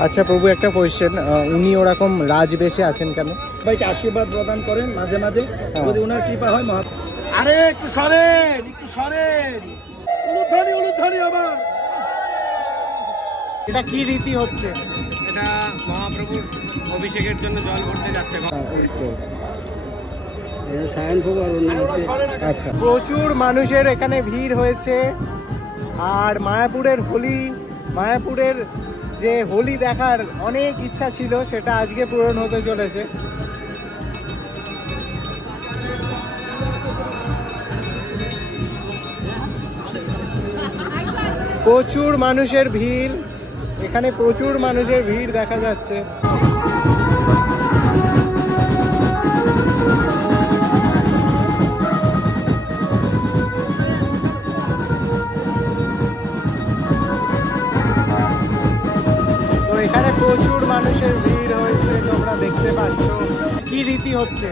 আচ্ছা প্রভু একটা কোয়েশ্চেন উনি ওরকম রাজবেশে আছেন কেন? সবাইকে আশীর্বাদ প্রদান করেন মাঝে মাঝে হ্যাঁ। যদি ওনার কৃপা হয় মহা আরে একটু সরেন একটু সরেন। উলুধ্বনি উলুধ্বনি আবার। এটা কি রীতি হচ্ছে? এটা মহাপ্রভুর অভিষেকের জন্য জল ভরতে যাচ্ছে। আচ্ছা। প্রচুর মানুষের এখানে ভিড় হয়েছে। আর মায়াপুরের হোলি মায়াপুরের যে হোলি দেখার অনেক ইচ্ছা ছিল, সেটা আজকে পূরণ হতে চলেছে। প্রচুর মানুষের ভিড়, এখানে প্রচুর মানুষের ভিড় দেখা যাচ্ছে। এখানে প্রচুর মানুষের ভিড় হয়েছে তোমরা দেখতে পাচ্ছ। কি রীতি হচ্ছে?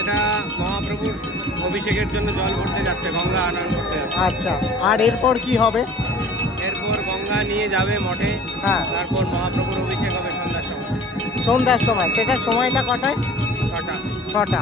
এটা মহাপ্রভুর অভিষেকের জন্য জল ভরতে যাচ্ছে গঙ্গা আনয়ন করতে আচ্ছা আর এরপর কি হবে? এরপর গঙ্গা নিয়ে যাবে মঠে হ্যাঁ। তারপর মহাপ্রভুর অভিষেক হবে সন্ধ্যার সময়। সন্ধ্যার সময় সেটার সময়টা কটায়? ছটা। ছটা।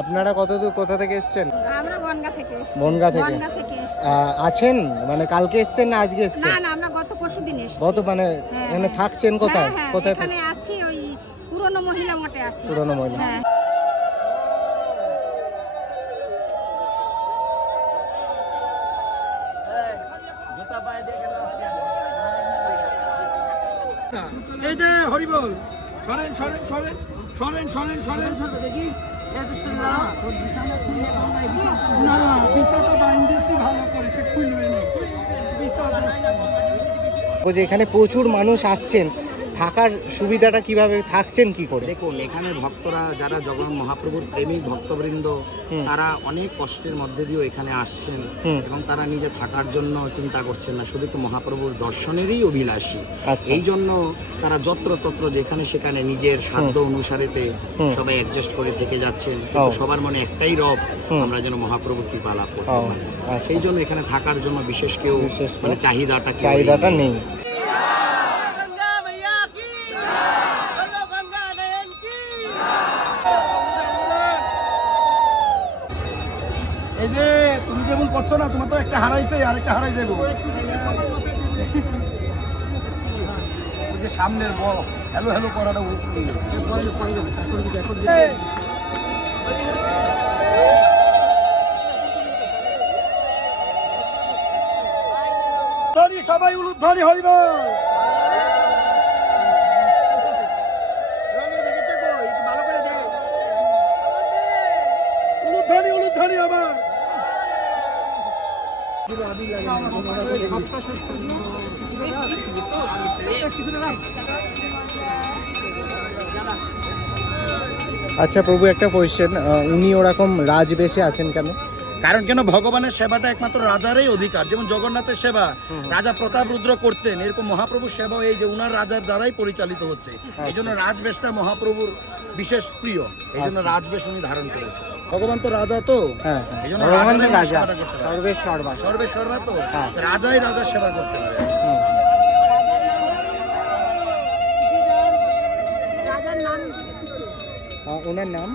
আপনারা কত দূর কোথা থেকে এসছেন? আমরা বনগা থেকে এসেছি। বনগাঁ থেকে? বনগাঁ থেকে এসেছি। আছেন? মানে কালকে এসছেন না আজকে এসছেন? না আমরা গত পরশু এসেছি। কত মানে হ্যাঁ, এখানে হ্যাঁ। থাকছেন কোথায়? হ্যাঁ, কোথায় এখানে আছি ওই পুরনো মহিলা মঠে আছি। পুরনো মহিলা। হ্যাঁ। এই যে হরিবল, সরেন সরেন সরেন সরেন সরেন সরেন। না বিছাটা বাইন্দেছি ভালো করে সে খুলবে না। এখানে প্রচুর মানুষ আসছেন। থাকার সুবিধাটা কীভাবে থাকছেন কি করে? দেখুন এখানে ভক্তরা যারা জগন্নাথ মহাপ্রভুর প্রেমিক ভক্তবৃন্দ তারা অনেক কষ্টের মধ্যে দিয়েও এখানে আসছেন এবং তারা নিজে থাকার জন্য চিন্তা করছেন না শুধু তো মহাপ্রভুর দর্শনেরই অভিলাষী। আচ্ছা। এই জন্য তারা যত্র তত্র যেখানে সেখানে নিজের সাধ্য অনুসারেতে সবাই অ্যাডজাস্ট করে থেকে যাচ্ছেন। কিন্তু সবার মনে একটাই রব আমরা যেন মহাপ্রভুর কৃপা লাভ করতে পারি। আচ্ছা। সেই জন্য এখানে থাকার জন্য বিশেষ কেউ মানে চাহিদাটা চাহিদাটা নেই। এই যে তুমি যেমন করছ না, তোমার তো একটা হারাইছে, আর একটা হারাই যাব যে সামনের বল, হ্যালো হ্যালো করাটা ধ্বনি সবাই উলুধ্বনি হইব। উলুধ্বনি উলুধ্বনি আবার। আচ্ছা প্রভু একটা কোয়েশ্চেন উনি ওরকম রাজবেশে আছেন কেন? কারণ কেন? ভগবানের সেবাটা একমাত্র রাজারই অধিকার। যেমন জগন্নাথের সেবা রাজা প্রতাপ রুদ্র করতেন এরকম মহাপ্রভুর সেবা এই যে উনার রাজার দ্বারাই পরিচালিত হচ্ছে। এই জন্য রাজবেশটা মহাপ্রভুর বিশেষ প্রিয়। এই জন্য রাজবেশ উনি ধারণ করেছে ভগবান তো রাজা তো। হ্যাঁ এই জন্য হয়। সর্বা। তো। হ্যাঁ। রাজাই রাজার সেবা করতে পারে। ওনার নাম?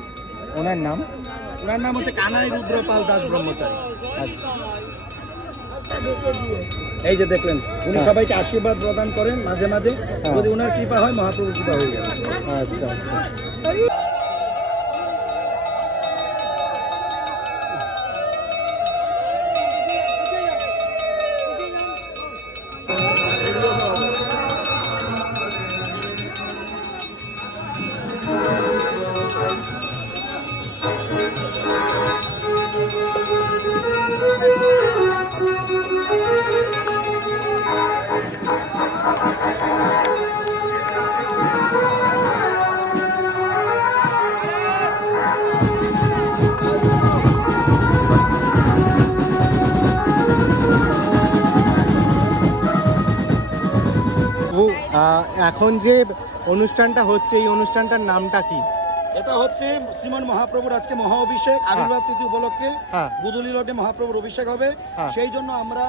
ওনার নাম? ওনার নাম হচ্ছে কানাই রুদ্রপাল দাস ব্রহ্মচারী। আচ্ছা এই যে দেখলেন উনি হ্যাঁ। সবাইকে আশীর্বাদ প্রদান করেন মাঝে মাঝে। যদি ওনার কৃপা হয় মহাপ্রভু কৃপা হয়ে যাবে। আচ্ছা। এখন যে অনুষ্ঠানটা হচ্ছে এই অনুষ্ঠানটার নামটা কি এটা হচ্ছে শ্রীমন মহাপ্রভুর আজকে মহা অভিষেক আবির্ভাব তিথি উপলক্ষে হ্যাঁ। গুদুলি লগ্নে মহাপ্রভুর অভিষেক হবে হ্যাঁ। সেই জন্য আমরা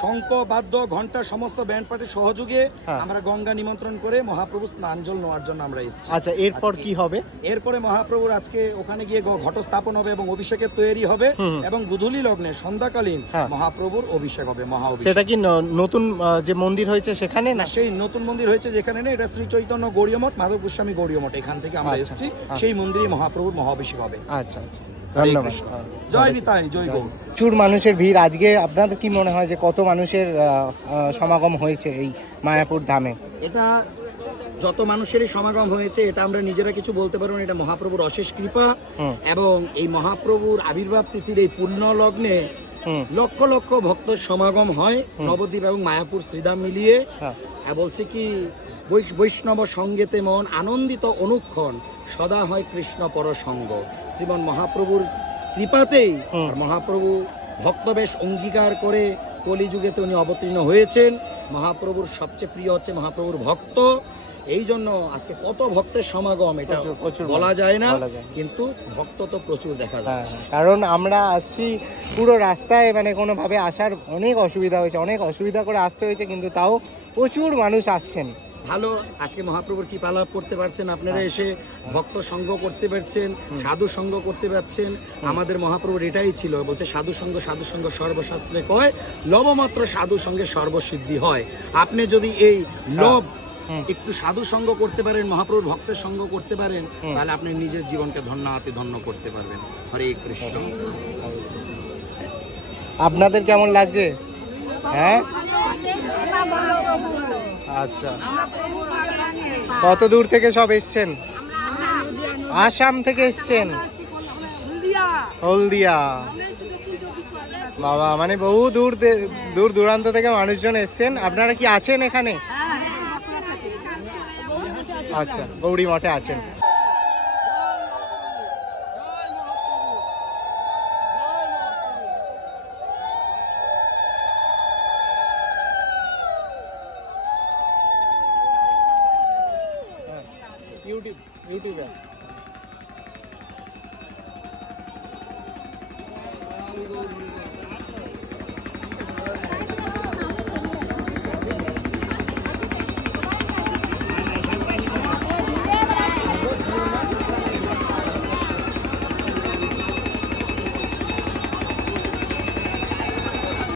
শঙ্খ বাদ্য ঘণ্টা সমস্ত ব্যান্ড পার্টির সহযোগে হ্যাঁ। আমরা গঙ্গা নিমন্ত্রণ করে মহাপ্রভু স্নানজল নেওয়ার জন্য আমরা এসেছি। আচ্ছা এরপর কি হবে? এরপরে মহাপ্রভুর আজকে ওখানে গিয়ে ঘট স্থাপন হবে এবং অভিষেকের তৈরি হবে এবং গুধুলি লগ্নে সন্ধ্যাকালীন হ্যাঁ। মহাপ্রভুর অভিষেক হবে মহা সেটা কি নতুন যে মন্দির হয়েছে সেখানে না? সেই নতুন মন্দির হয়েছে যেখানে না এটা শ্রী চৈতন্য গৌরীয় মঠ মাধব গোস্বামী গৌরীয় মঠ এখান থেকে আমরা আচ্ছা, এসেছি। আচ্ছা। সেই মন্দিরে মহাপ্রভুর মহাভিষেক হবে। আচ্ছা আচ্ছা। ধন্যবাদ। জয় নিতাই জয় গৌর প্রচুর মানুষের ভিড়। আজকে আপনাদের কি মনে হয় যে কত মানুষের সমাগম হয়েছে এই মায়াপুর ধামে? এটা যত মানুষেরই সমাগম হয়েছে এটা আমরা নিজেরা কিছু বলতে পারব না। এটা মহাপ্রভুর অশেষ কৃপা এবং এই মহাপ্রভুর আবির্ভাব তিথির এই পূর্ণ লগ্নে লক্ষ লক্ষ ভক্তর সমাগম হয় নবদ্বীপ এবং মায়াপুর শ্রীধাম মিলিয়ে। হ্যাঁ। আর বলছে কি বৈষ্ণব সঙ্গেতে মন আনন্দিত অনুক্ষণ সদা হয় কৃষ্ণ পরসঙ্গ। শ্রীমন মহাপ্রভুর কৃপাতেই। আর মহাপ্রভু ভক্তবেশ অঙ্গীকার করে কলিযুগেতে উনি অবতীর্ণ হয়েছেন। মহাপ্রভুর সবচেয়ে প্রিয় হচ্ছে মহাপ্রভুর ভক্ত। এই জন্য আজকে কত ভক্তের সমাগম এটা বলা যায় না। কিন্তু ভক্ত তো প্রচুর দেখা হ্যাঁ যাচ্ছে। কারণ আমরা আসছি পুরো রাস্তায় মানে কোনোভাবে আসার অনেক অসুবিধা হয়েছে অনেক অসুবিধা করে আসতে হয়েছে কিন্তু তাও প্রচুর মানুষ আসছেন। ভালো। আজকে মহাপ্রভুর কৃপা লাভ করতে পারছেন আপনারা এসে ভক্ত সঙ্গ করতে পারছেন সাধু সঙ্গ করতে পারছেন। আমাদের মহাপ্রভুর এটাই ছিল বলছে সাধু সঙ্গ সাধু সঙ্গ সর্বশাস্ত্রে কয়? লবমাত্র সাধু সঙ্গে সর্বসিদ্ধি হয়। আপনি যদি এই লোভ হুম। একটু সাধু সঙ্গ করতে পারেন মহাপ্রভুর ভক্তের সঙ্গ করতে পারেন তাহলে আপনি নিজের জীবনকে ধন্য হাতে ধন্য করতে পারবেন। হরে কৃষ্ণ। আপনাদের কেমন লাগছে? হ্যাঁ? আচ্ছা। কত দূর থেকে সব এসছেন? আসাম থেকে এসছেন? হলদিয়া। বাবা মানে বহু দূর দে- দূর দূরান্ত থেকে মানুষজন এসছেন। আপনারা কি আছেন এখানে? আচ্ছা গৌরী মঠে আছেন। यूट्यूब है।